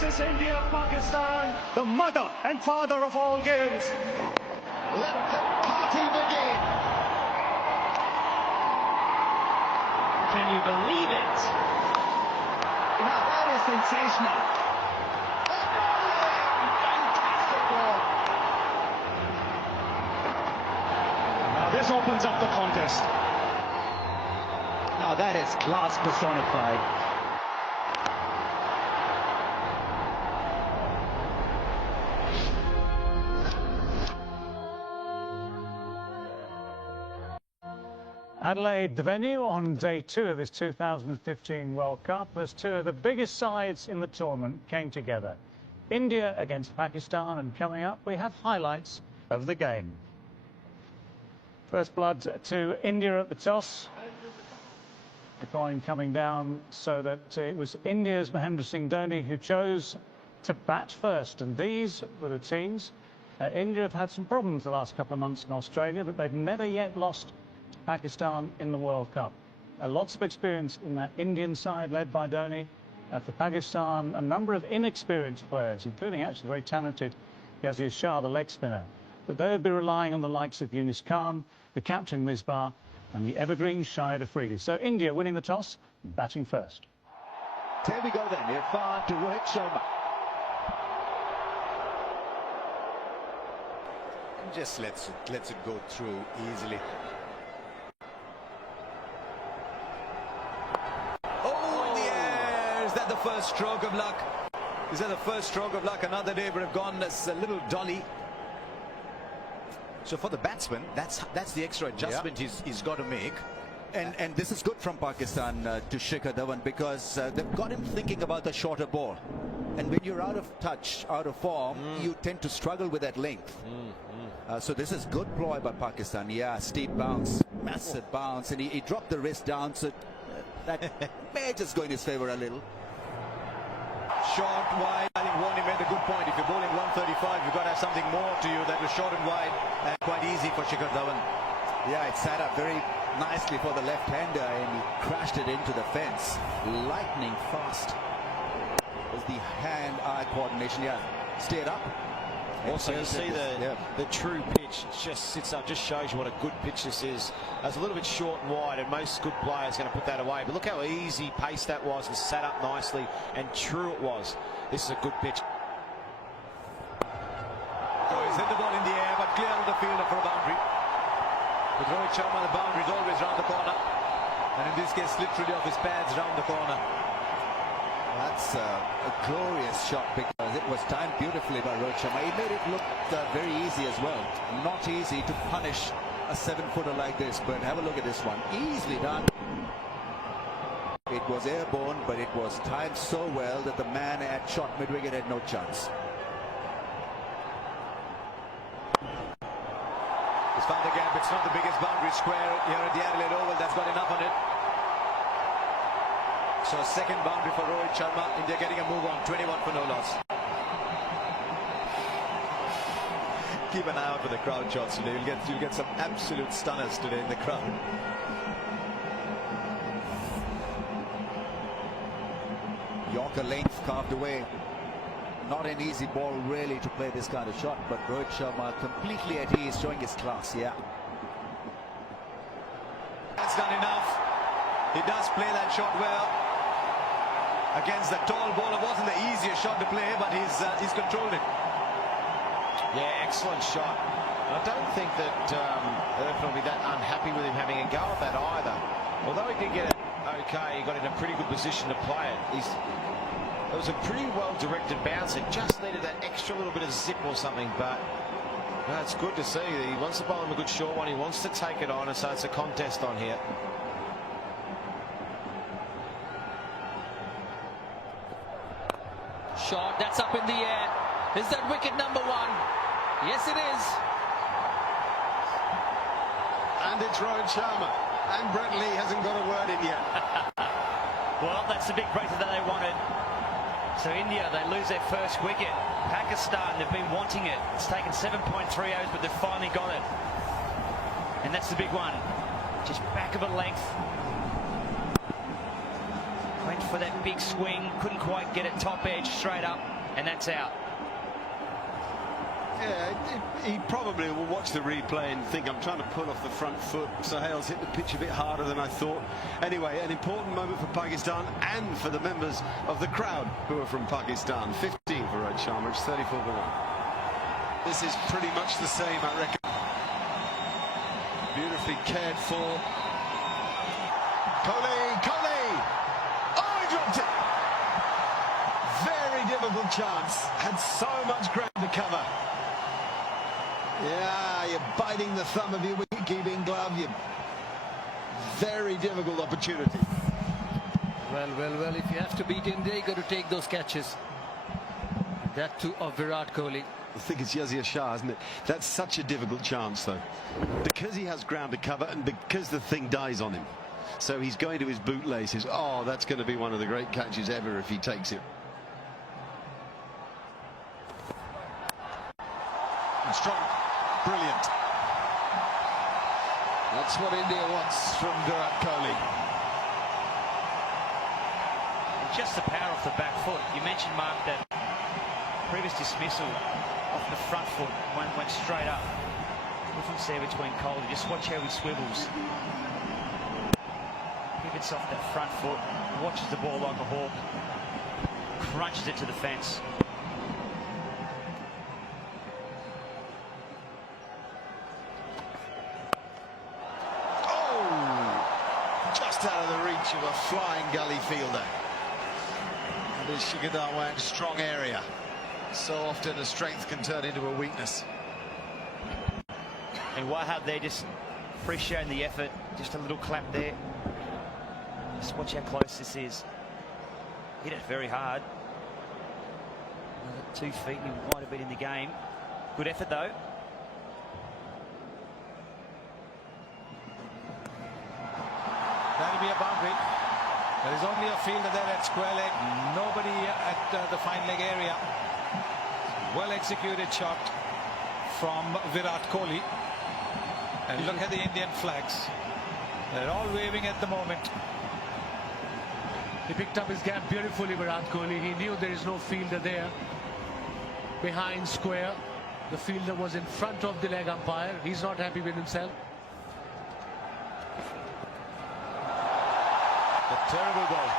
This is India-Pakistan, the mother and father of all games. Let the party begin. Can you believe it? Now that is sensational. Fantastic ball. Now this opens up the contest. Now that is class personified. Adelaide, the venue on day 2 of this 2015 World Cup, as two of the biggest sides in the tournament came together. India against Pakistan, and coming up we have highlights of the game. First blood to India at the toss. The coin coming down so that it was India's Mahendra Singh Dhoni who chose to bat first. And these were the teams. India have had some problems the last couple of months in Australia, but they've never yet lost Pakistan in the World Cup. Lots of experience in that Indian side led by Dhoni. For Pakistan, a number of inexperienced players, including actually very talented Yazir Shah, the leg spinner. But they'll be relying on the likes of Yunus Khan, the captain Misbah, and the evergreen Shahid Afridi. So India winning the toss, batting first. Here we go then, Irfan to Rohit Sharma. Just lets it go through easily. Oh, in the air! Is that the first stroke of luck? Is that the first stroke of luck? Another day would have gone as a little dolly. So for the batsman, that's the extra adjustment he's got to make. And this is good from Pakistan to Shikhar Dhawan, because they've got him thinking about the shorter ball. And when you're out of touch, out of form, you tend to struggle with that length. So this is good ploy by Pakistan. Yeah, steep bounce, massive bounce, and he dropped the wrist down, so that may just go in his favor a little. Short, wide. I think Warnie made a good point. If you're bowling 135, you've got to have something more to you. That was short and wide and quite easy for Shikhar Dhawan. Yeah, it sat up very nicely for the left-hander, and he crashed it into the fence. Lightning fast. Was the hand-eye coordination. Yeah, stayed up. Also, you see the true pitch just sits up, just shows you what a good pitch this is. It's a little bit short and wide, and most good players are going to put that away. But look how easy pace that was, and sat up nicely, and true it was. This is a good pitch. So he's hit the ball in the air, but clear of the fielder for a boundary. With Rohit Sharma, the boundary is always round the corner, and in this case, literally off his pads round the corner. That's a glorious shot, because it was timed beautifully by Rohit Sharma. He made it look very easy as well. Not easy to punish a 7-footer like this, but have a look at this one. Easily done. It was airborne, but it was timed so well that the man at shot mid-wicket had no chance. He's found the gap. It's not the biggest boundary square here at the Adelaide Oval. That's got enough on it. So second boundary for Rohit Sharma. India getting a move on. 21 for no loss. Keep an eye out for the crowd shots today. You'll get some absolute stunners today in the crowd. Yorker length carved away. Not an easy ball really to play this kind of shot, but Rohit Sharma completely at ease, showing his class. Yeah. That's done enough. He does play that shot well. Against the tall bowler, wasn't the easiest shot to play, but he's controlled it. Yeah, excellent shot. I don't think that Irfan will be that unhappy with him having a go at that either. Although he did get it okay, he got in a pretty good position to play it. It was a pretty well-directed bounce. It just needed that extra little bit of zip or something, but no, it's good to see that he wants to bowl him a good short one. He wants to take it on, and so it's a contest on here. Shot, that's up in the air. Is that wicket number 1? Yes, it is. And it's Rohit Sharma. And Brett Lee hasn't got a word in yet. Well, that's the big breakthrough that they wanted. So India, they lose their first wicket. Pakistan, they've been wanting it. It's taken 7.3 overs, but they've finally got it. And that's the big one. Just back of a length. Went for that big swing, couldn't quite get it top edge straight up, and that's out. Yeah, he probably will watch the replay and think, I'm trying to pull off the front foot. Sohail's hit the pitch a bit harder than I thought. Anyway, an important moment for Pakistan and for the members of the crowd who are from Pakistan. 15 for Rohit Sharma, it's 34 for 1. This is pretty much the same, I reckon. Beautifully cared for. Kohli! Oh, he dropped it! Very difficult chance. Had so much ground to cover. Yeah, you're biting the thumb of your wicket-keeping glove. Very difficult opportunity. Well, if you have to beat India, you got to take those catches. That too of Virat Kohli. I think it's Yazir Shah, isn't it? That's such a difficult chance, though. Because he has ground to cover and because the thing dies on him. So he's going to his bootlaces. Oh, that's going to be one of the great catches ever if he takes it. And strong. Brilliant. That's what India wants from Virat Kohli. Just the power of the back foot. You mentioned, Mark, that previous dismissal off the front foot went straight up. Difference there between Kohli. Just watch how he swivels. Pivots off that front foot, watches the ball like a hawk, crunches it to the fence. Out of the reach of a flying gully fielder. And this Shikhar Dhawan, strong area. So often a strength can turn into a weakness. And Wahab there just appreciating the effort. Just a little clap there. Just watch how close this is. Hit it very hard. Another 2 feet and he might have been in the game. Good effort though. That'll be a boundary. There is only a fielder there at square leg. Nobody at the fine leg area. Well executed shot from Virat Kohli. And look at the Indian flags. They're all waving at the moment. He picked up his gap beautifully, Virat Kohli. He knew there is no fielder there. Behind square. The fielder was in front of the leg umpire. He's not happy with himself. A terrible ball.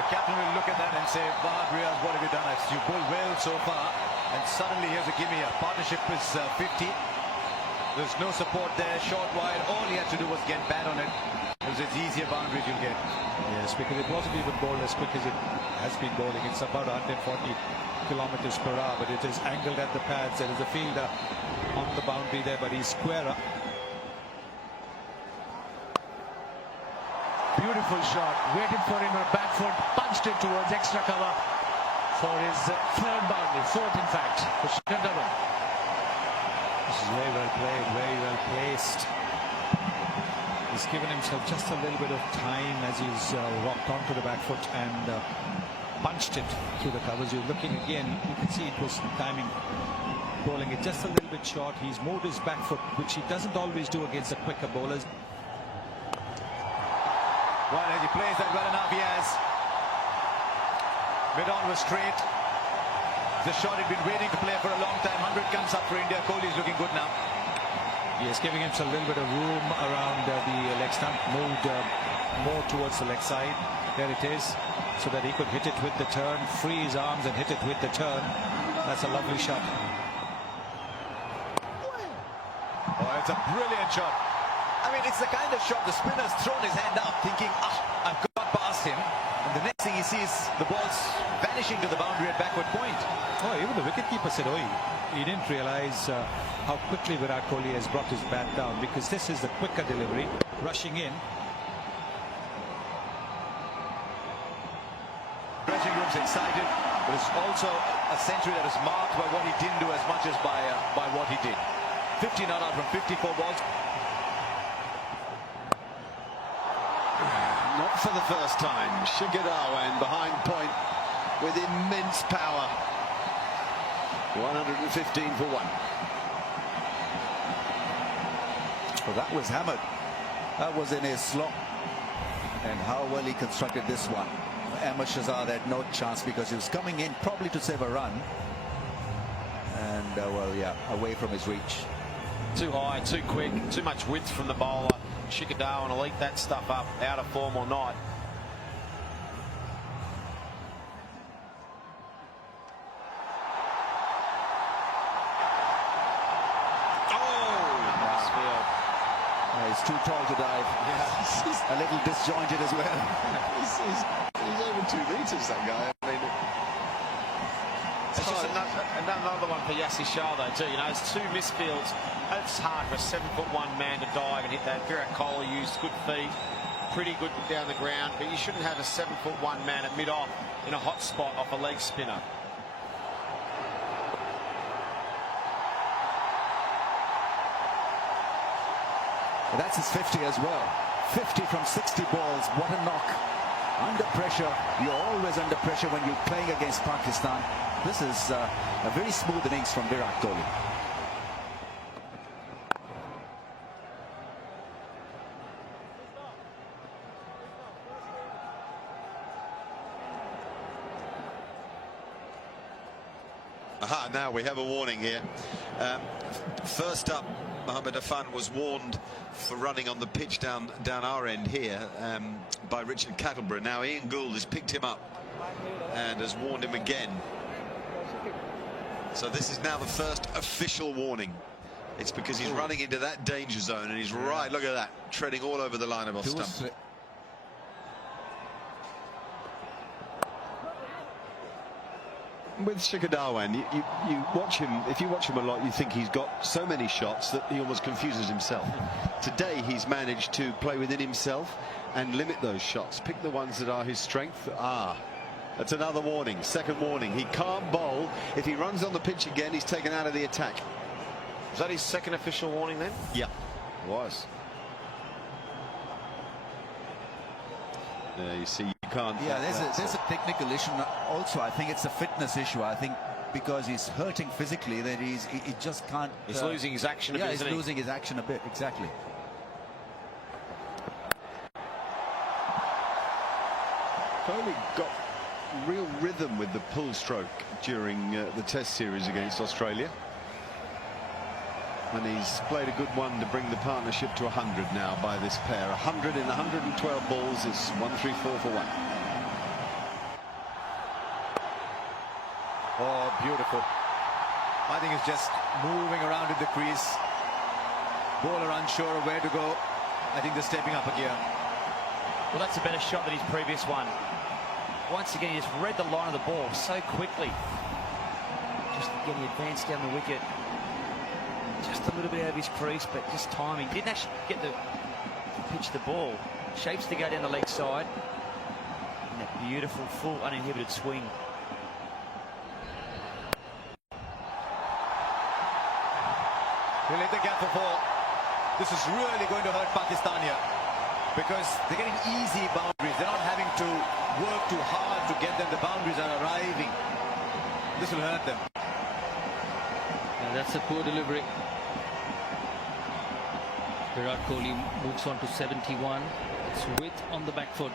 The captain will look at that and say, Wahab Riaz, what have you done? You bowled well so far. And suddenly here's a gimme. A partnership is 50. There's no support there. Short wide. All he had to do was get bad on it. It was as easy a boundary you'll get. Yes, because it wasn't even bowled as quick as it has been bowling. It's about 140 kilometers per hour, but it is angled at the pads. There is a fielder on the boundary there, but he's squarer. Beautiful shot. Waited for him on a back foot. Punched it towards extra cover for his third boundary. Fourth, in fact, for Shikhar Dhawan. This is very well played, very well placed. He's given himself just a little bit of time as he's rocked onto the back foot and punched it through the covers. You're looking again, you can see it was timing, bowling it just a little bit short. He's moved his back foot, which he doesn't always do against the quicker bowlers. Well, he plays that well enough, he has. Mid-on was straight. The shot had been waiting to play for a long time. 100 comes up for India. Kohli is looking good now. Yes, giving himself a little bit of room around the leg stump. Moved more towards the leg side. There it is. So that he could hit it with the turn. Free his arms and hit it with the turn. That's a lovely shot. Oh, it's a brilliant shot. I mean, it's the kind of shot the spinner's thrown his hand up thinking, I've got past him. And the next thing he sees, the ball's vanishing to the boundary at backward point. Oh, even the wicketkeeper said, he didn't realize how quickly Virat Kohli has brought his bat down, because this is the quicker delivery, rushing in. Dressing room's excited, but it's also a century that is marked by what he didn't do as much as by what he did. 50 not out from 54 balls. Not for the first time. Shikhar Dhawan behind point with immense power. 115 for 1. Well, that was hammered. That was in his slot. And how well he constructed this one. Ahmed Shahzad had no chance because he was coming in probably to save a run. And, well, yeah, away from his reach. Too high, too quick, too much width from the bowler. Shikhar Dhawan will eat that stuff up, out of form or not. He's too tall to dive. Yeah. A little disjointed as well. he's over 2 meters, that guy. I mean, it's just another one for Yasir Shah, though, too. You know, it's 2 misfields. It's hard for a 7'1" man to dive and hit that. Virat Kohli used good feet, pretty good down the ground, but you shouldn't have a 7'1" man at mid-off in a hot spot off a leg spinner. That's his 50 as well. 50 from 60 balls. What a knock. Under pressure. You're always under pressure when you're playing against Pakistan. This is a very smooth innings from Virat Kohli. Aha, now we have a warning here. First up, Mohamed Afan was warned for running on the pitch down our end here by Richard Cattleborough. Now Ian Gould has picked him up and has warned him again. So this is now the first official warning. It's because he's running into that danger zone and he's right, look at that, treading all over the line of off stump. With Shikhar Dhawan, you watch him. If you watch him a lot, you think he's got so many shots that he almost confuses himself. Today, he's managed to play within himself and limit those shots. Pick the ones that are his strength. That's another warning. Second warning. He can't bowl. If he runs on the pitch again, he's taken out of the attack. Was that his second official warning then? Yeah, it was. You see, you can't. Yeah, there's a technical issue. Also, I think it's a fitness issue. I think because he's hurting physically, that he just can't. He's losing his action a bit. Yeah, he's losing his action a bit. Exactly. Kohli got real rhythm with the pull stroke during the Test series against Australia. And he's played a good one to bring the partnership to 100 now by this pair. 100 in 112 balls is 1-3-4 for 1. Oh, beautiful. I think it's just moving around in the crease. Bowler unsure of where to go. I think they're stepping up a gear. Well, that's a better shot than his previous one. Once again, he just read the line of the ball so quickly. Just getting advanced down the wicket. Just a little bit out of his crease, but just timing. Didn't actually get to pitch the ball. Shapes to go down the leg side. And that beautiful, full, uninhibited swing. He'll hit the gap for 4. This is really going to hurt Pakistan here, because they're getting easy boundaries. They're not having to work too hard to get them. The boundaries are arriving. This will hurt them. Yeah, that's a poor delivery. Virat Kohli moves on to 71. It's width on the back foot.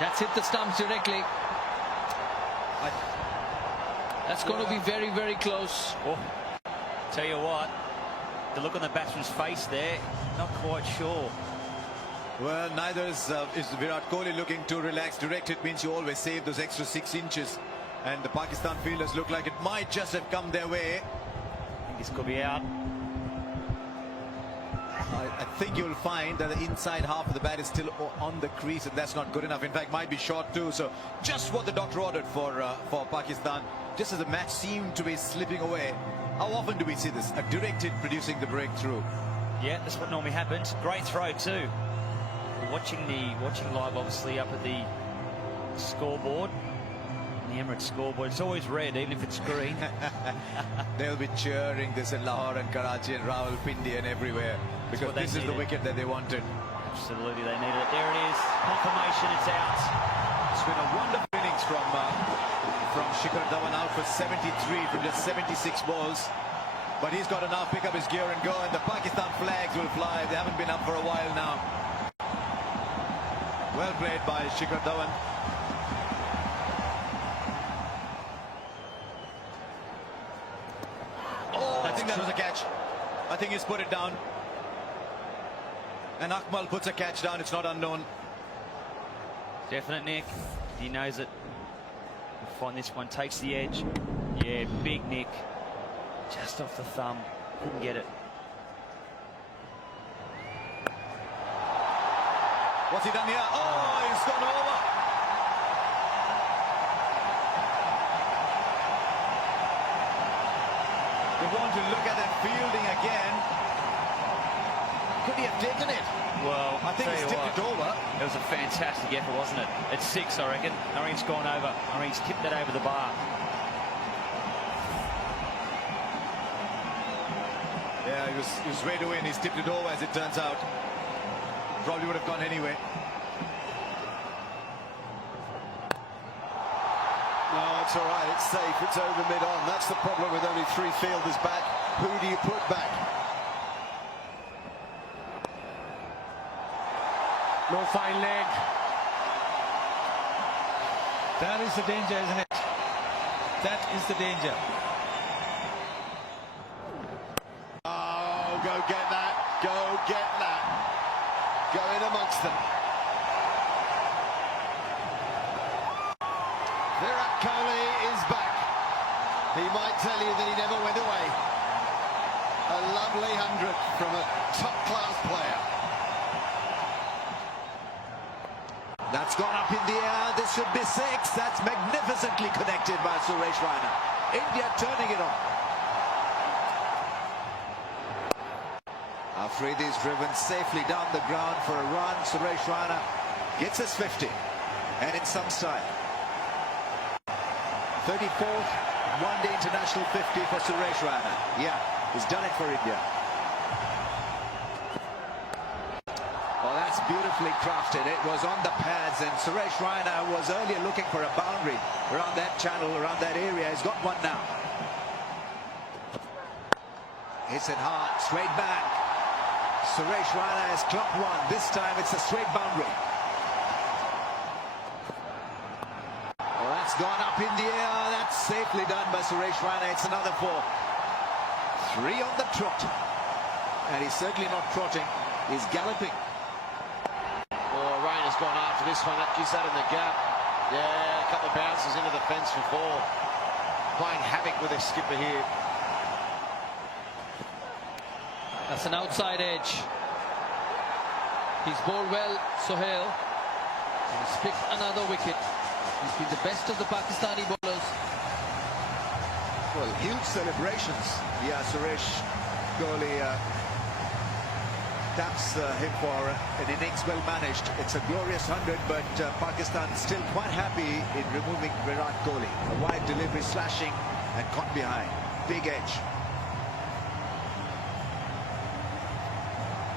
That's hit the stumps directly. That's going to be very, very close. Oh, tell you what, the look on the batsman's face there, not quite sure. Well, neither is Virat Kohli looking too relaxed. Directed means you always save those extra 6 inches. And the Pakistan fielders look like it might just have come their way. I think this could be out. I think you'll find that the inside half of the bat is still on the crease, and that's not good enough. In fact, might be short too. So just what the doctor ordered for Pakistan. Just as the match seemed to be slipping away. How often do we see this? A directed producing the breakthrough. Yeah, that's what normally happens. Great throw too. Watching live, obviously, up at the scoreboard. The Emirates scoreboard. It's always red, even if it's green. They'll be cheering this in Lahore and Karachi and Rawalpindi and everywhere, because this is the wicket that they wanted. Absolutely, they needed it. There it is. Confirmation, it's out. It's been a wonderful innings from Shikhar Dhawan, out for 73 from just 76 balls. But he's got to now pick up his gear and go, and the Pakistan flags will fly. They haven't been up for a while now. Well played by Shikhar Dhawan. Oh, I think that was a catch. I think he's put it down. And Akmal puts a catch down. It's not unknown. Definite nick. He knows it. We'll find this one. Takes the edge. Yeah, big nick. Just off the thumb. Couldn't get it. What's he done here? Oh, he's gone over. They want to look at that fielding again. Could he have taken it? Well, I think he's tipped it over. It was a fantastic effort, wasn't it? It's 6, I reckon. Nareem's gone over. Nareem's tipped that over the bar. Yeah, he was ready to win. He's tipped it over, as it turns out. Probably would have gone anyway. No, it's all right. It's safe. It's over mid-on. That's the problem with only 3 fielders back. Who do you put back? No fine leg. That is the danger, isn't it? That is the danger. Oh, go get that. Go get that. Go in amongst them. Virat Kohli is back. He might tell you that he never went away. A lovely 100 from a top-class player. That's gone up in the air. This should be 6. That's magnificently connected by Suresh Raina. India turning it on. Afridi's driven safely down the ground for a run. Suresh Raina gets his 50, and in some style. 34th one-day international 50 for Suresh Raina. Yeah, he's done it for India. Well, that's beautifully crafted. It was on the pads, and Suresh Raina was earlier looking for a boundary around that channel, around that area. He's got one now. Hits it hard, straight back. Suresh Raina has clocked one. This time it's a straight boundary. Well, that's gone up in the air. That's safely done by Suresh Raina. It's another 4. 3 on the trot. And he's certainly not trotting. He's galloping. Oh, Raina's gone after this one. That gives that in the gap. Yeah, a couple of bounces into the fence for 4. Playing havoc with their skipper here. That's an outside edge. He's bowled well, Sohail. He's picked another wicket. He's been the best of the Pakistani bowlers. Well, huge celebrations. Yeah, Suresh Kohli taps him for an innings well managed. It's a glorious 100, but Pakistan still quite happy in removing Virat Kohli. A wide delivery, slashing, and caught behind. Big edge.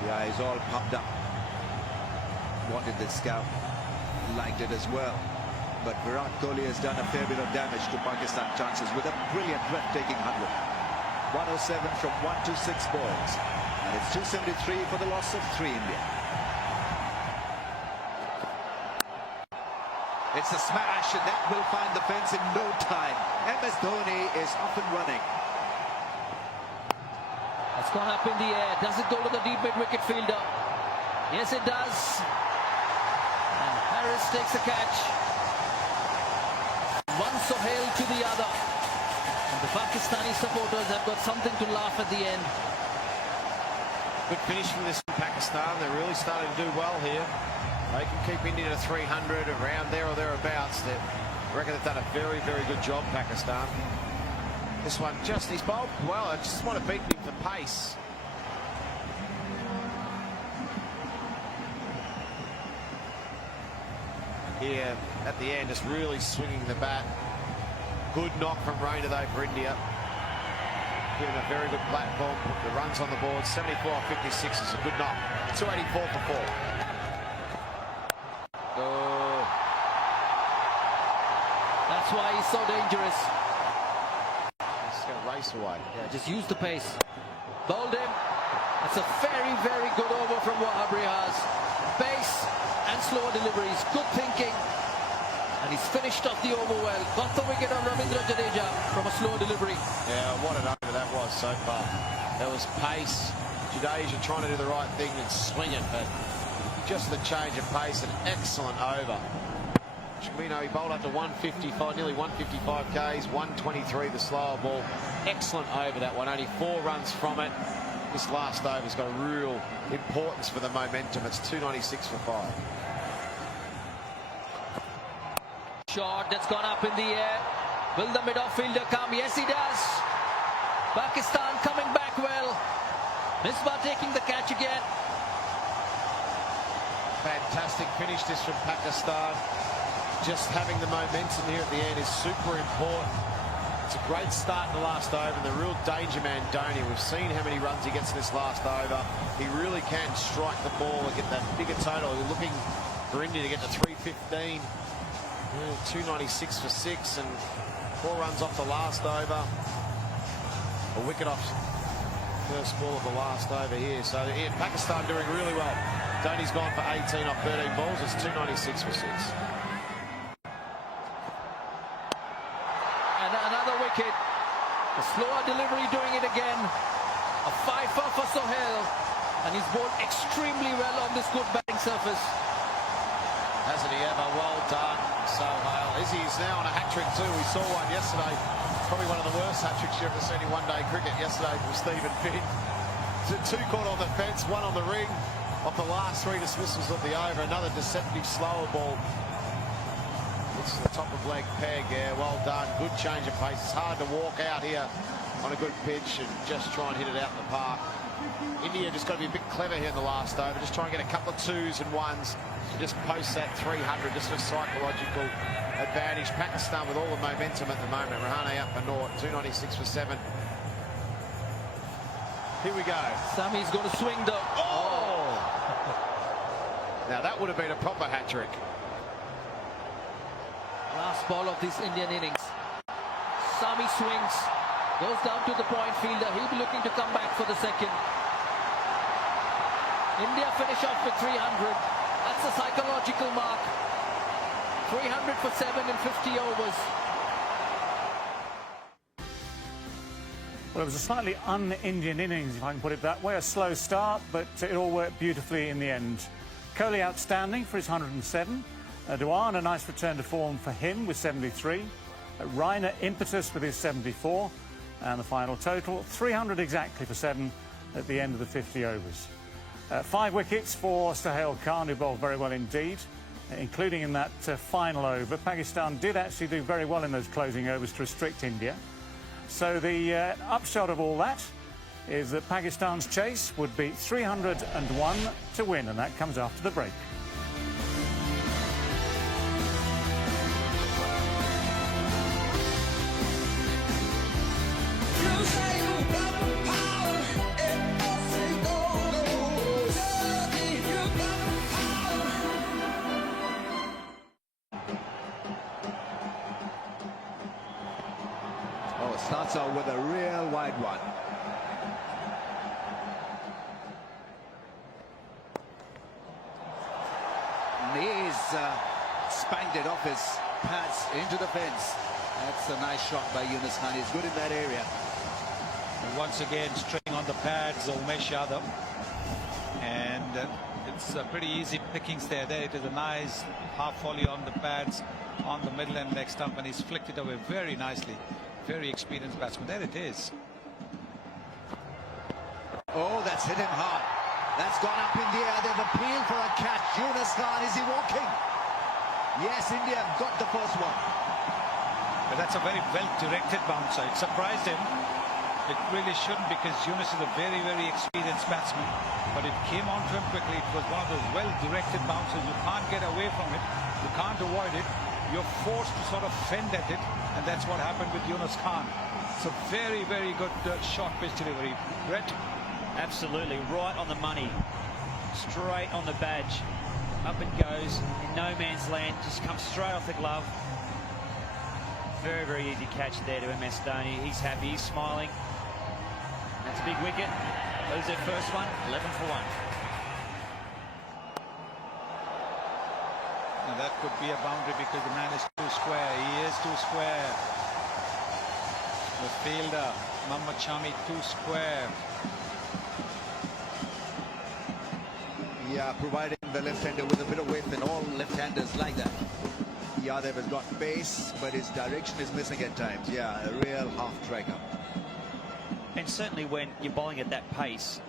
Yeah, he's all pumped up. Wanted this scout. Liked it as well. But Virat Kohli has done a fair bit of damage to Pakistan chances with a brilliant, breathtaking 100. 107 from 126 balls. And it's 273 for the loss of 3 India. It's a smash, and that will find the fence in no time. MS Dhoni is off and running. It's gone up in the air. Does it go to the deep mid-wicket fielder? Yes, it does. And Harris takes a catch. One Sohail to the other. And the Pakistani supporters have got something to laugh at the end. Good finish from this Pakistan. They're really starting to do well here. They can keep India to 300, around there or thereabouts. I reckon they've done a very, very good job, Pakistan. This one just, he's bowled well. I just want to beat him for pace. Here at the end, just really swinging the bat. Good knock from Raina though for India. Given a very good platform, put the runs on the board. 74-56 is a good knock. 284 for 4. Oh. That's why he's so dangerous. pace away. Yeah, just use the pace. Bowled him. That's a very, very good over from Wahab Riaz. Pace and slower deliveries. Good thinking. And he's finished off the over well. Got the wicket on Ravindra Jadeja from a slow delivery. Yeah, what an over that was so far. There was pace. Jadeja trying to do the right thing and swing it, but just the change of pace, an excellent over. Chimino, he bowled up to 155, nearly 155 Ks, 123 the slower ball. Excellent over that one, only 4 runs from it. This last over's got a real importance for the momentum. It's 296 for 5. Shot that's gone up in the air. Will the mid-off fielder come? Yes, he does. Pakistan coming back well. Misbah taking the catch again. Fantastic finish this from Pakistan. Just having the momentum here at the end is super important. It's a great start in the last over, and the real danger man, Dhoni. We've seen how many runs he gets in this last over. He really can strike the ball and get that bigger total. We're looking for India to get to 315. 296 for 6 and 4 runs off the last over. A wicket off first ball of the last over here. So yeah, Pakistan doing really well. Dhoni's gone for 18 off 13 balls. It's 296 for 6. And another wicket. A slower delivery doing it again. A 5-for for Sohail. And he's bowled extremely well on this good batting surface. Hasn't he ever? Well done, Sohail. Izzy's now on a hat-trick too. We saw one yesterday. Probably one of the worst hat-tricks you've ever seen in one-day cricket yesterday from Stephen Finn. 2 caught on the fence, 1 on the ring. Off the last 3 dismissals of the over. Another deceptive slower ball. It's the top of leg peg, yeah, well done. Good change of pace. It's hard to walk out here on a good pitch and just try and hit it out in the park. India just got to be a bit clever here in the last over. Just try and get a couple of 2s and 1s. Just post that 300 just for psychological advantage. Pakistan with all the momentum at the moment. Rahane up for naught. 296 for 7. Here we go. Sami's going to swing though. Oh! Now that would have been a proper hat-trick. Last ball of this Indian innings. Sami swings. Goes down to the point fielder. He'll be looking to come back for the second. India finish off with 300. That's a psychological mark. 300 for 7 in 50 overs. Well, it was a slightly un-Indian innings, if I can put it that way. A slow start, but it all worked beautifully in the end. Kohli outstanding for his 107. Dhawan, a nice return to form for him with 73. Raina impetus with his 74. And the final total, 300 exactly for 7 at the end of the 50 overs. 5 wickets for Sohail Khan, who bowled very well indeed, including in that final over. Pakistan did actually do very well in those closing overs to restrict India. So the upshot of all that is that Pakistan's chase would be 301 to win, and that comes after the break. Starts out with a real wide one. And he's spanked it off his pads into the fence. That's a nice shot by Yunus Khan. He's good in that area. And once again, string on the pads, Umesh Yadav. And it's pretty easy pickings there. There it is, a nice half volley on the pads, on the middle and leg stump, and he's flicked it away very nicely. Very experienced batsman. There it is. Oh, that's hit him hard. That's gone up in the air. They've appealed for a catch. Yunus Khan, is he walking? Yes, India got the first one. But that's a very well-directed bouncer. It surprised him. It really shouldn't, because Yunus is a very, very experienced batsman. But it came on to him quickly. It was one of those well-directed bouncers. You can't get away from it. You can't avoid it. You're forced to sort of fend at it, and that's what happened with Yunus Khan. It's a very, very good short pitch delivery. Brett? Absolutely, right on the money. Straight on the badge. Up it goes, in no man's land, just comes straight off the glove. very, very easy catch there to MS Dhoni. He's happy, he's smiling. That's a big wicket. Lose their first one, 11 for 1. And that could be a boundary because the man is too square. He is too square. The fielder, Mohammad Shami, too square. Yeah, providing the left-hander with a bit of width, and all left-handers like that. Yadav has got pace, but his direction is missing at times. Yeah, a real half-striker. And certainly when you're bowling at that pace,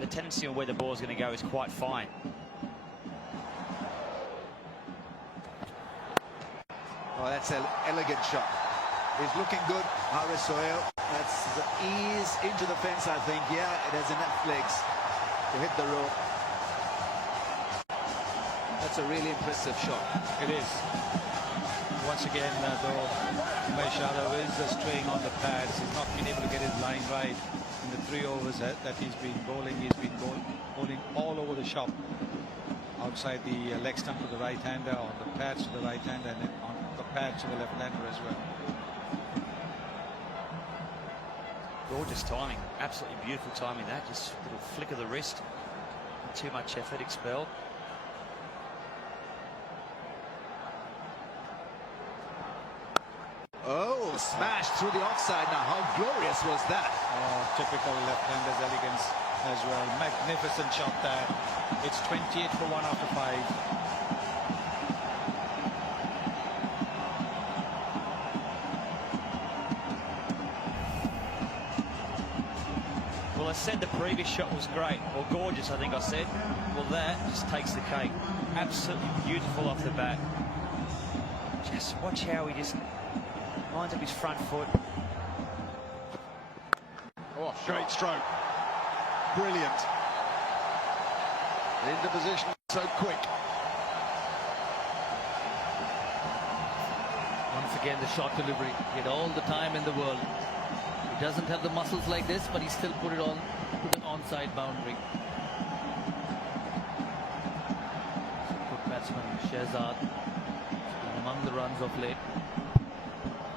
the tendency on where the ball is going to go is quite fine. Oh, that's an elegant shot. He's looking good, Haris Sohail. That's the ease into the fence, I think. Yeah, it has enough legs to hit the rope. That's a really impressive shot. It is. Once again, though, Umesh Yadav is straying on the pads. He's not been able to get his line right in the 3 overs that he's been bowling. He's been bowling all over the shop. Outside the leg stump to the right-hander, on the pads to the right-hander, and then on the pad to the left-hander as well. Gorgeous timing. Absolutely beautiful timing that. Just a little flick of the wrist. Not too much effort expelled. Oh, smashed through the offside. Now, how glorious was that? Oh, typical left-hander's elegance as well. Magnificent shot there. It's 28 for 1 after 5. Well, I said the previous shot was great, or gorgeous, I think I said. Well, that just takes the cake. Absolutely beautiful off the bat. Just watch how he just lines up his front foot. Oh, great stroke. Brilliant. Into position so quick. Once again, the shot delivery. He had all the time in the world. He doesn't have the muscles like this, but he still put it on to the onside boundary. Good batsman, Shehzad. Among the runs of late.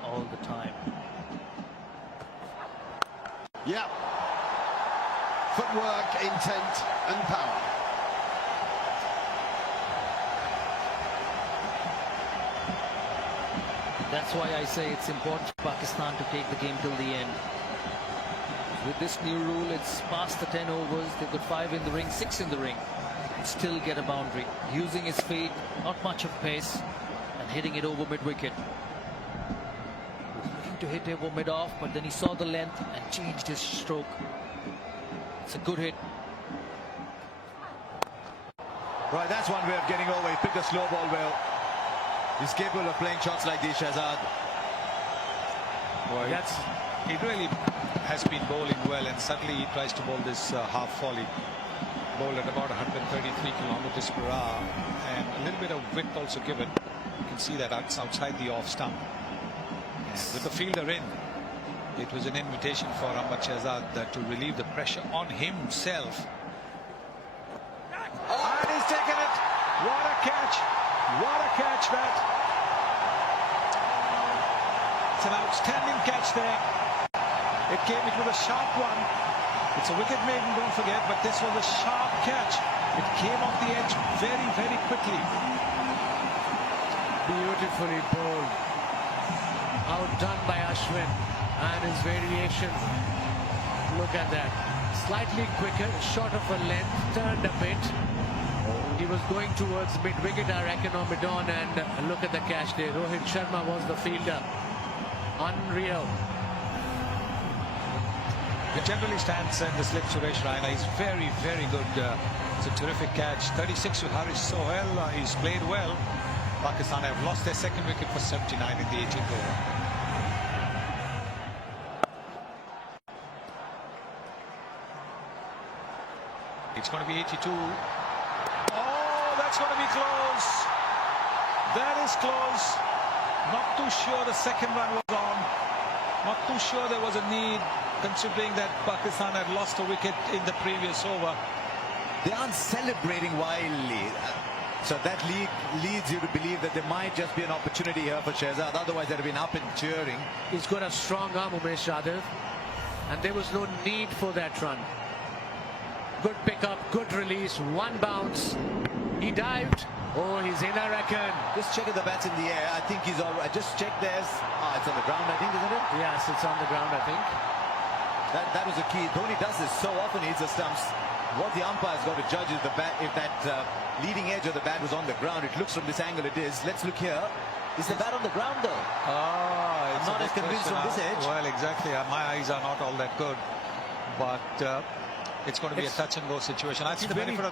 All the time. Yeah. Footwork, intent, and power. That's why I say it's important for Pakistan to take the game till the end. With this new rule, it's past the 10 overs. They've got 5 in the ring, 6 in the ring. Still get a boundary. Using his feet, not much of pace, and hitting it over mid-wicket. Looking to hit over mid-off, but then he saw the length and changed his stroke. It's a good hit. Right, that's one way of getting over. He picked a slow ball well. He's capable of playing shots like these, Shehzad. Boy, he really has been bowling well, and suddenly he tries to bowl this half volley. Bowled at about 133 kilometers per hour, and a little bit of width also given. You can see that outside the off stump. Yes. With the fielder in, it was an invitation for Ahmad Shehzad to relieve the pressure on himself. And he's taken it. What a catch! What a catch that! It's an outstanding catch there. It was a sharp one. It's a wicket maiden, don't forget, but this was a sharp catch. It came off the edge very, very quickly. Beautifully bowled. Outdone by Ashwin and his variation. Look at that. Slightly quicker, short of a length, turned a bit. He was going towards mid-wicket, I reckon, or mid-on, and look at the catch there. Rohit Sharma was the fielder. Unreal. He generally stands in the slip, Suresh Raina. He's very, very good. It's a terrific catch. 36 with Haris Sohail. He's played well. Pakistan have lost their second wicket for 79 in the 18th over. It's going to be 82. Oh, that's going to be close. That is close. Not too sure the second run was on. Not too sure there was a need, considering that Pakistan had lost a wicket in the previous over. They aren't celebrating wildly. So that leads you to believe that there might just be an opportunity here for Shehzad. Otherwise, they'd have been up and cheering. He's got a strong arm, Umesh Yadav, and there was no need for that run. Good pickup, good release, one bounce. He dived. Oh, he's in, I reckon. Just check if the bat's in the air. I think he's all right. Just check there's. It's on the ground, I think, isn't it? Yes, it's on the ground, I think. That was the key. Dhoni does this so often. He hits the stumps. What the umpire's got to judge is the bat. If that leading edge of the bat was on the ground, it looks from this angle it is. Let's look here. Is the bat on the ground though? I'm not as convinced from this edge. Well, exactly. My eyes are not all that good, but it's going to be a touch and go situation. I think the benefit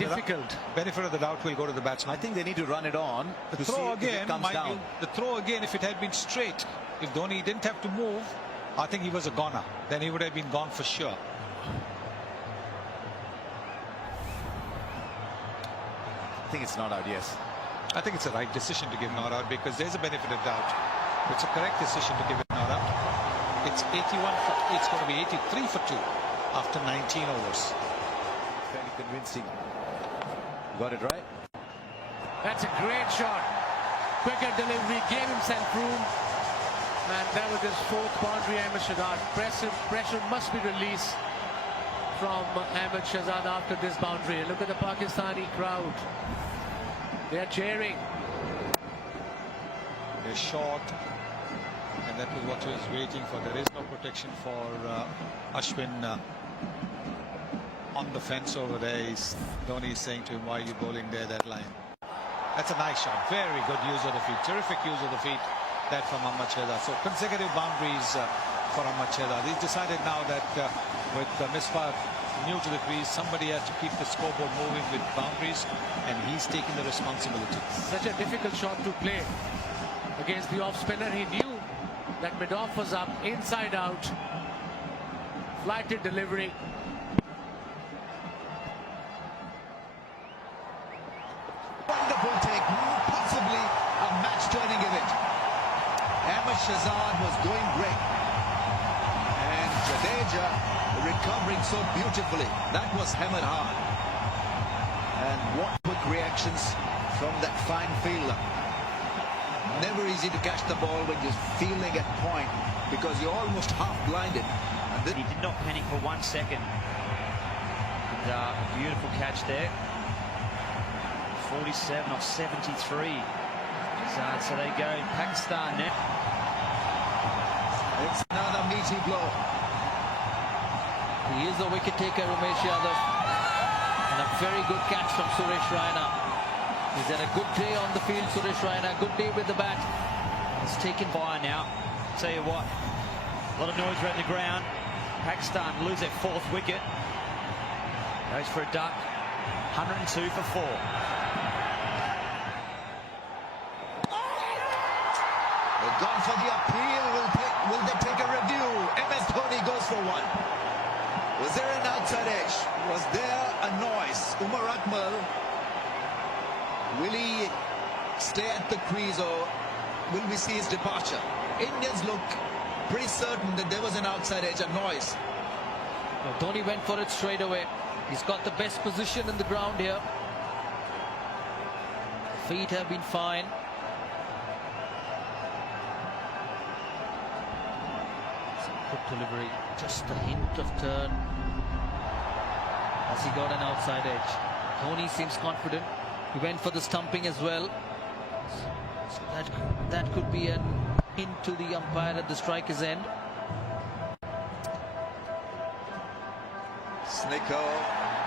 of the doubt will go to the batsman. I think they need to run it on. The throw again, the throw again. If it had been straight, if Dhoni didn't have to move, I think he was a goner. Then he would have been gone for sure. I think it's not out, yes. I think it's the right decision to give not out because there's a benefit of doubt. It's a correct decision to give it not out. It's 81 for, it's going to be 83 for 2 after 19 overs. Fairly convincing. Got it right. That's a great shot. Quicker delivery, gave himself room. And that was his fourth boundary, Ahmed Shehzad. Pressure must be released from Ahmed Shehzad after this boundary. Look at the Pakistani crowd. They're cheering. They're short, and that was what he was waiting for. There is no protection for Ashwin on the fence over there. Dhoni is saying to him, why are you bowling there, that line? That's a nice shot. Very good use of the feet. Terrific use of the feet. That from Ahmed Shehzad. So consecutive boundaries for Ahmed Shehzad. He's decided now that with Misbah new to the crease, somebody has to keep the scoreboard moving with boundaries, and he's taking the responsibility. Such a difficult shot to play against the off spinner. He knew that mid-off was up, inside out, flighted delivery. Wonderful take, possibly a match-turning event. Ahmed Shehzad was doing great, and Jadeja recovering so beautifully. That was hammered hard, and what quick reactions from that fine fielder. Never easy to catch the ball when you're fielding at point because you're almost half blinded. And he did not panic for 1 second. And, beautiful catch there. 47 off 73. So they go Pakistan now. It's another meaty blow. He is the wicket taker, Umesh Yadav, and a very good catch from Suresh Raina. He's had a good day on the field, Suresh Raina. Good day with the bat. He's taken by now. Tell you what, a lot of noise around the ground. Pakistan lose their fourth wicket. Goes for a duck. 102 for 4. They've gone for the appeal. Will they take a review? MS Dhoni goes for one. Was there an outside edge? Was there a noise? Umar Akmal, will he stay at the crease or will we see his departure? Indians look pretty certain that there was an outside edge, a noise. Well, Dhoni went for it straight away. He's got the best position in the ground here. The feet have been fine. Good delivery, just a hint of turn as he got an outside edge. Dhoni seems confident. He went for the stumping as well. So that could be an hint to the umpire at the striker's end. Snicko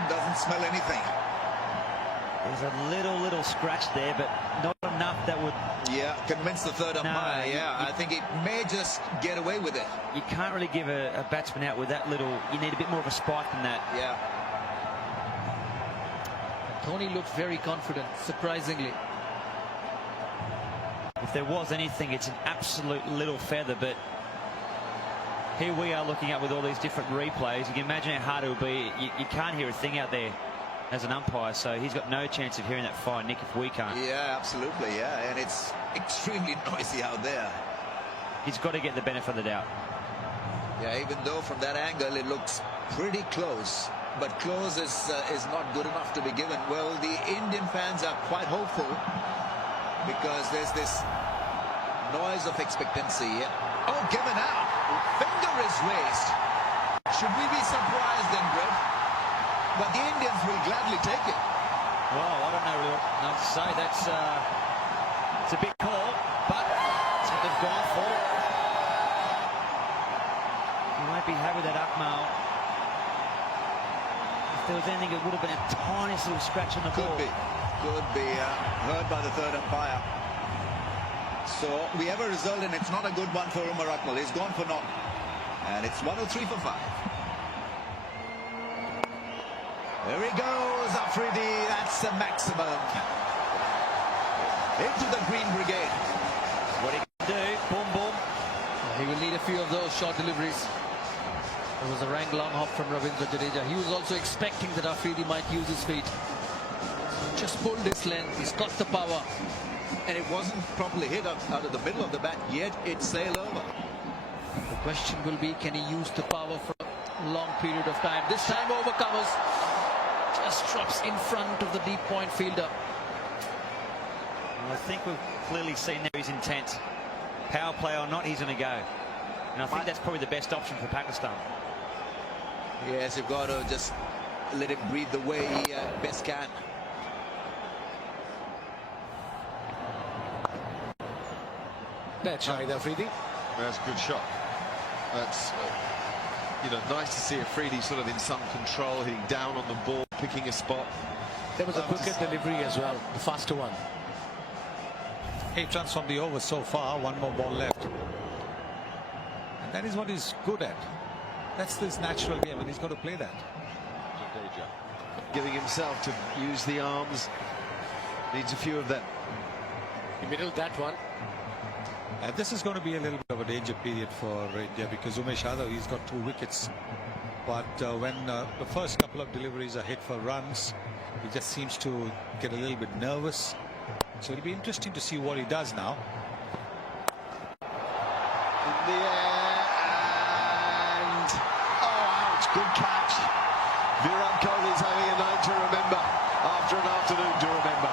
doesn't smell anything. There's a little scratch there, but not enough that would... Yeah, convince the third umpire. I think it may just get away with it. You can't really give a batsman out with that little... You need a bit more of a spike than that. Yeah. Dhoni looked very confident, surprisingly. If there was anything, it's an absolute little feather, but here we are looking at with all these different replays. You can imagine how hard it will be. You can't hear a thing out there as an umpire, so he's got no chance of hearing that fine, Nick, if we can't. Yeah, absolutely, yeah, and it's extremely noisy out there. He's got to get the benefit of the doubt. Yeah, even though from that angle it looks pretty close. but close is not good enough to be given. Well, the Indian fans are quite hopeful because there's this noise of expectancy. Oh, given out. Finger is raised. Should we be surprised then, Brett? But the Indians will gladly take it. Well, I don't know really what to say. It's a big call, but it's what they've gone for. You won't be happy with that Akmal. If there was anything, it would have been a tiniest little scratch on the ball. Could be heard by the third umpire. So we have a result, and it's not a good one for Umar Akmal. He's gone for naught. And it's 103 for 5. There he goes, Afridi. That's the maximum. Into the Green Brigade. What he can do, boom, boom. He will need a few of those short deliveries. There was a rank long hop from Ravindra Jadeja. He was also expecting that Afridi might use his feet. Just pulled his length. He's got the power. And it wasn't properly hit out of the middle of the bat, yet it sailed over. The question will be, can he use the power for a long period of time? This time overcomers. Just drops in front of the deep point fielder. Well, I think we've clearly seen there his intent. Power play or not, he's going to go. And I think that's probably the best option for Pakistan. Yes, you've got to just let him breathe the way he best can. That's Shahid Afridi. That's a good shot. That's nice to see Afridi sort of in some control, hitting down on the ball, picking a spot. There was a quicker delivery as well, the faster one. 8 runs from the over so far, 1 more ball left. And that is what he's good at. That's his natural game, and he's got to play that. Jadeja giving himself to use the arms. Needs a few of them. He middled that one. And this is going to be a little bit of a danger period for India because Umesh Yadav, he's got 2 wickets. But when the first couple of deliveries are hit for runs, he just seems to get a little bit nervous. So it'll be interesting to see what he does now. In the air, and ouch, good catch. Virat Kohli's having a night to remember after an afternoon to remember.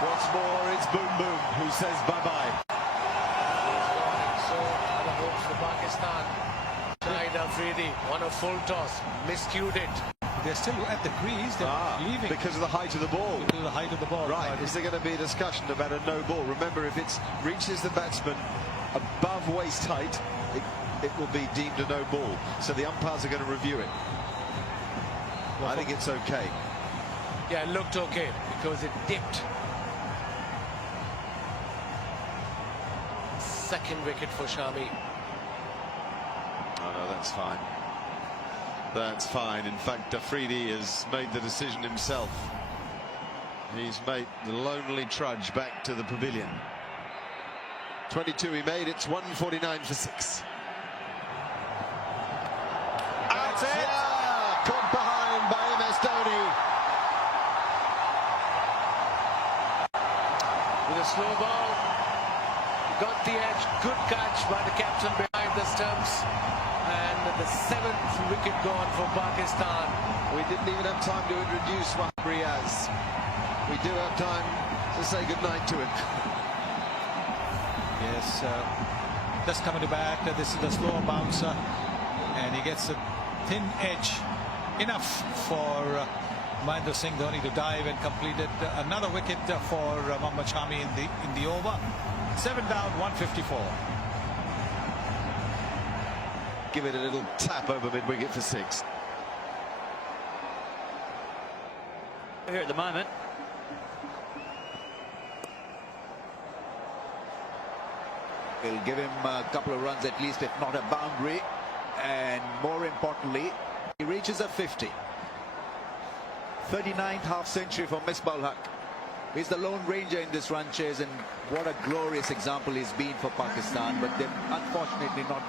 What's more, it's Boom Boom who says bye-bye. So, other hopes for Pakistan. Shahid Afridi on a full toss, miscued it. They're still at the crease. They're leaving because of the height of the ball. Because of the height of the ball. Right. Is there going to be a discussion about a no ball? Remember, if it reaches the batsman above waist height, it will be deemed a no ball. So the umpires are going to review it. Well, I think it's okay. Yeah, it looked okay because it dipped. Second wicket for Shami. Oh, no, that's fine. That's fine. In fact, Afridi has made the decision himself. He's made the lonely trudge back to the pavilion. 22 he made. It's 149 for 6. That's it. Yeah, caught behind by MS Dhoni. With a slow ball, got the edge. Good catch by the captain behind the stumps. And the 7th wicket gone for Pakistan. We didn't even have time to introduce Wahab Riaz. We do have time to say goodnight to him. Yes, just coming to bat. This is the slower bouncer, and he gets a thin edge enough for Mahendra Singh Dhoni to dive and complete it. Another wicket for Mohammad Shami in the over. 7 down, 154. Give it a little tap over mid-wicket for 6. Here at the moment. We'll give him a couple of runs at least, if not a boundary. And more importantly, he reaches a 50. 39th half century for Misbah ul Haq. He's the lone ranger in this run chase, and what a glorious example he's been for Pakistan. But they've unfortunately not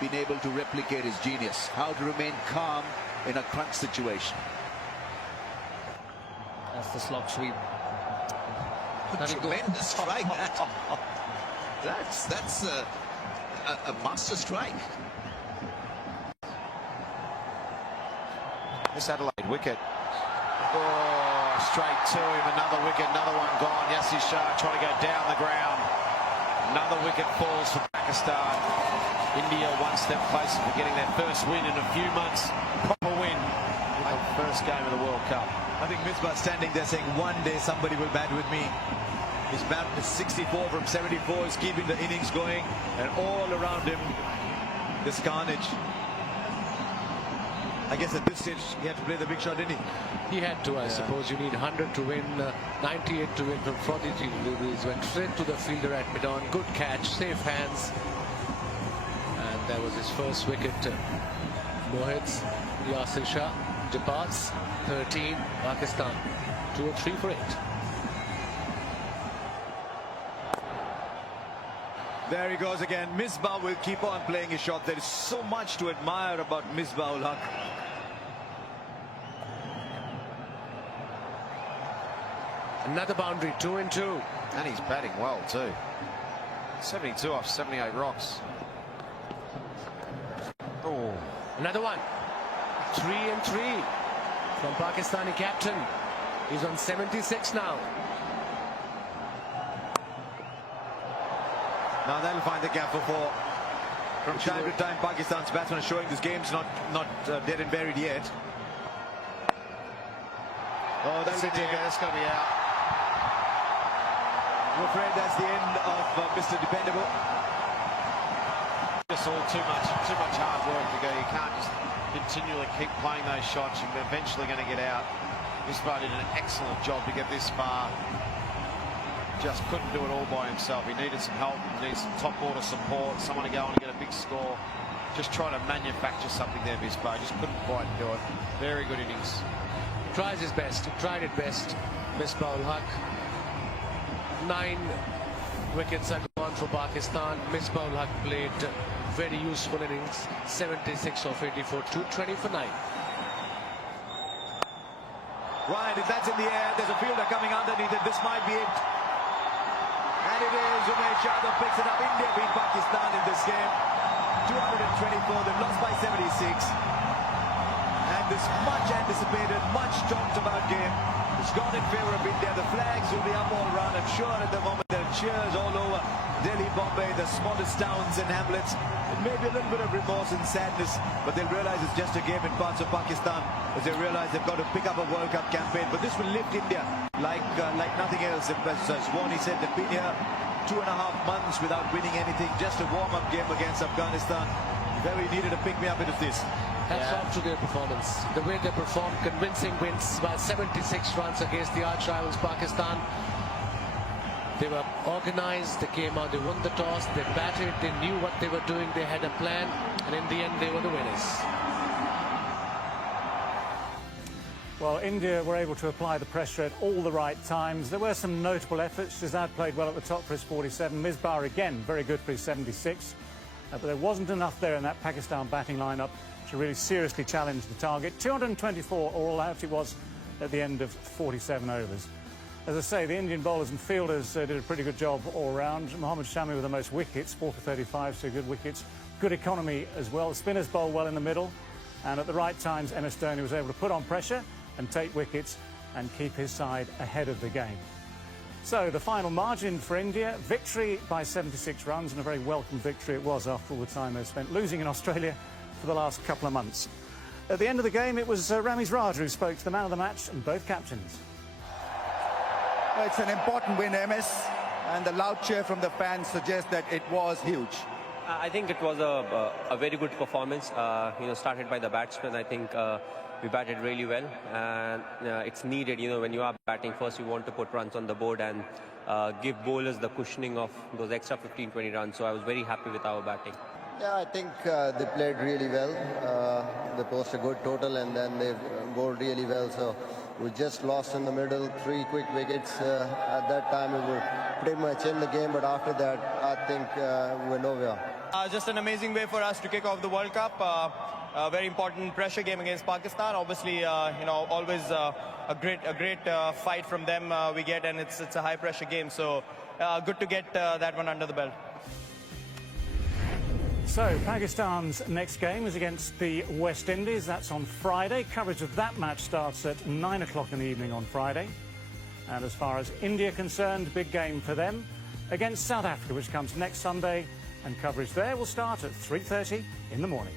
been able to replicate his genius. How to remain calm in a crunch situation. That's the slog sweep. Tremendous strike. That's a master strike. This Adelaide wicket. Oh, straight to him. Another wicket, another one gone. Yasir Shah trying to go down the ground. Another wicket falls for Pakistan. India one step closer for getting their first win in a few months. Proper win in the first game of the World Cup. I think Misbah standing there saying, one day somebody will bat with me. He's batted 64 from 74, is keeping the innings going, and all around him, this carnage. I guess at this stage, he had to play the big shot, didn't he? He had to, I suppose. You need 100 to win, 98 to win from 43 deliveries. Went straight to the fielder at mid-on. Good catch, safe hands. And that was his first wicket. Mohid's, Yasir Shah departs. 13, Pakistan 2 or 3 for 8. There he goes again. Misbah will keep on playing his shot. There is so much to admire about Misbah ul Haq. Another boundary, 2 and 2. And he's batting well too. 72 off 78 rocks. Oh, another one. 3 and 3 from Pakistani captain. He's on 76 now. Now that'll find the gap for 4. From time to time, Pakistan's batsmen are showing this game's not dead and buried yet. Oh, that's it. That's going to be out. I'm afraid that's the end of Mr. Dependable. Just all too much hard work to go. You can't just continually keep playing those shots. You're eventually going to get out. Misbah did an excellent job to get this far. Just couldn't do it all by himself. He needed some help. He needed some top order support. Someone to go on and get a big score. Just trying to manufacture something there, Misbah. Just couldn't quite do it. Very good innings. Tries his best. Tried it best. Misbah ul Haq. 9 wickets are gone for Pakistan. Misbah ul Haq played very useful innings. 76 of 84. 220 for 9. Right, if that's in the air, there's a fielder coming underneath it. This might be it. And it is. Umesh Yadav picks it up. India beat Pakistan in this game. 224. They've lost by 76. And this much anticipated, much talked about game, it's gone in favour of India. The flags will be up all round. I'm sure at the moment there are cheers all over Delhi, Bombay, the smallest towns and hamlets. It may be a little bit of remorse and sadness, but they'll realise it's just a game in parts of Pakistan as they realise they've got to pick up a World Cup campaign. But this will lift India like nothing else. As Warnie said, they've been here 2.5 months without winning anything. Just a warm-up game against Afghanistan. Very needed a pick-me-up into this. Hats off to their performance. The way they performed, convincing wins by 76 runs against the arch rivals Pakistan. They were organised, they came out, they won the toss, they batted, they knew what they were doing, they had a plan, and in the end they were the winners. Well, India were able to apply the pressure at all the right times. There were some notable efforts. Shahzad played well at the top for his 47. Misbah again, very good for his 76. But there wasn't enough there in that Pakistan batting lineup to really seriously challenge the target. 224 all out it was at the end of 47 overs. As I say, the Indian bowlers and fielders did a pretty good job all round. Mohammad Shami with the most wickets, 4 for 35, so good wickets. Good economy as well. The spinners bowl well in the middle. And at the right times, MS Dhoni was able to put on pressure and take wickets and keep his side ahead of the game. So the final margin for India, victory by 76 runs, and a very welcome victory it was after all the time they spent losing in Australia for the last couple of months. At the end of the game, it was Ramiz Raja who spoke to the man of the match and both captains. Well, it's an important win, MS, and the loud cheer from the fans suggests that it was huge. I think it was a very good performance. Started by the batsmen. I think we batted really well, and it's needed. When you are batting first, you want to put runs on the board and give bowlers the cushioning of those extra 15-20 runs. So I was very happy with our batting. Yeah, I think they played really well. They posted a good total, and then they bowled really well. So we just lost in the middle, 3 quick wickets. At that time, we were pretty much in the game, but after that, I think we're nowhere. Just an amazing way for us to kick off the World Cup. A very important pressure game against Pakistan. Obviously, always a great fight from them we get, and it's a high pressure game. So good to get that one under the belt. So, Pakistan's next game is against the West Indies. That's on Friday. Coverage of that match starts at 9 o'clock in the evening on Friday. And as far as India concerned, big game for them against South Africa, which comes next Sunday. And coverage there will start at 3:30 in the morning.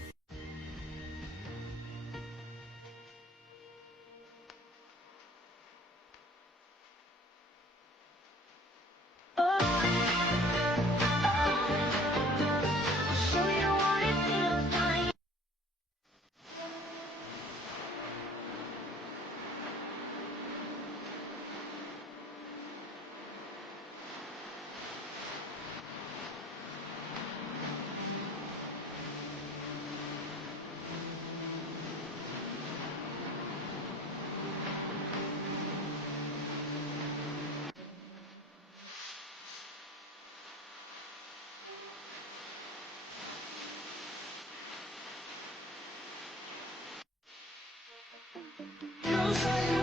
You say